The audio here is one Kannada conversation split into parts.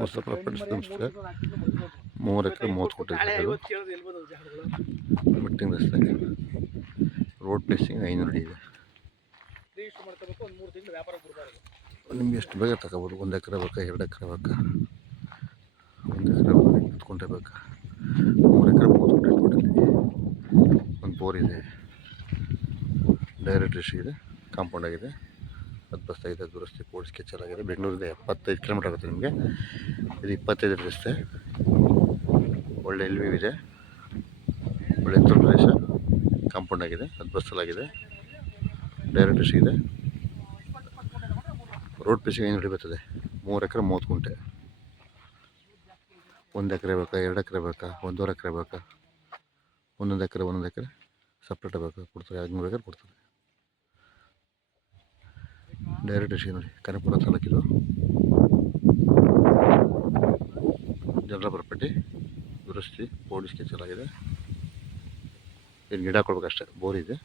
ಹೊಸ ಪ್ರಾಪರ್ಟೀಸ್ ಸಂಸ್ಥೆ 3 ಎಕರೆ 30 ಕೊಟ್ಟಿದ್ದಾರೆ. ಮಟ್ಟಿಂಗ್ ರಸ್ತೆ, ರೋಡ್ ಪ್ಲೇಸಿಂಗ್ 500 ಅಡಿ ಇದೆ. ನಿಮ್ಗೆ ಎಷ್ಟು ಬೇಗ ತಗೋಬೋದು. 1 ಎಕರೆ ಬೇಕಾ, 2 ಎಕರೆ ಬೇಕಾ, 1 ಎಕರೆ 20 ಗುಂಟೆ ಬೇಕಾ, 3 ಎಕರೆ 30 ಗುಂಟೆ ಟೋಟಲಿ. ಒಂದು ಬೋರ್ ಇದೆ, ಡೈರೆಕ್ಟ್ ಡಿಶ್ ಇದೆ, ಕಾಂಪೌಂಡ್ ಆಗಿದೆ, 10 ಬಸ್ತಾಗಿದೆ, ದುರಸ್ತಿ ಕೋಡ್ ಸ್ಕೆಚ್ ಆಗಿದೆ. ಬೆಂಗಳೂರಿಂದ 75 ಕಿಲೋಮೀಟರ್ ಆಗುತ್ತೆ ನಿಮಗೆ. ಇದು 25 ರಸ್ತೆ, ಒಳ್ಳೆ ಎಲ್ ವಿ ಇದೆ, ಒಳ್ಳೆ ಎತ್ತರ ಪ್ರದೇಶ, ಕಾಂಪೌಂಡ್ ಆಗಿದೆ, 10 ಬಸ್ಸಲಾಗಿದೆ, ಡೈರೆಕ್ಟ್ ಡಿಶ್ ಇದೆ, ರೋಡ್ ಪೇಸಿಂಗ್ 500 ಬರ್ತದೆ. 3 ಎಕರೆ 30 ಗುಂಟೆ. 1 ಎಕರೆ ಬೇಕಾ, 2 ಎಕರೆ ಬೇಕಾ, 1.5 ಎಕರೆ ಬೇಕಾ, 1 ಎಕರೆ ಸಪ್ರೇಟ್ ಬೇಕಾ ಕೊಡ್ತಾರೆ. 200 ಎಕರೆ ಕೊಡ್ತಾರೆ. ಡೈರೆಕ್ಟ್ ಡಿಶ್ ನೋಡಿ, ಕನಕಪುರ ತಾಲೂಕಿದು ಜನರ ಪ್ರಾಪರ್ಟಿ, ದುರಸ್ತಿ ಬೋರ್ಡ್ ಸ್ಕೆಚ್ ಆಗಿದೆ. ಏನು ಗಿಡ ಕೊಡ್ಬೇಕಷ್ಟೇ. ಬೋರ್ ಇದೆ,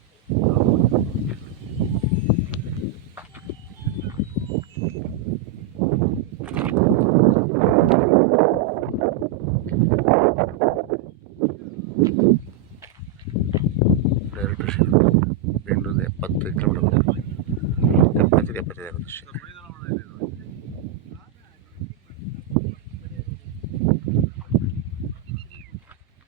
ಡೈರೆಕ್ಟ್ ಡಿಶ್. ಬೆಂಗಳೂರಿಂದ 75 ಕಿಲೋಮೀಟರ್, 75 ಆಗುತ್ತೆ.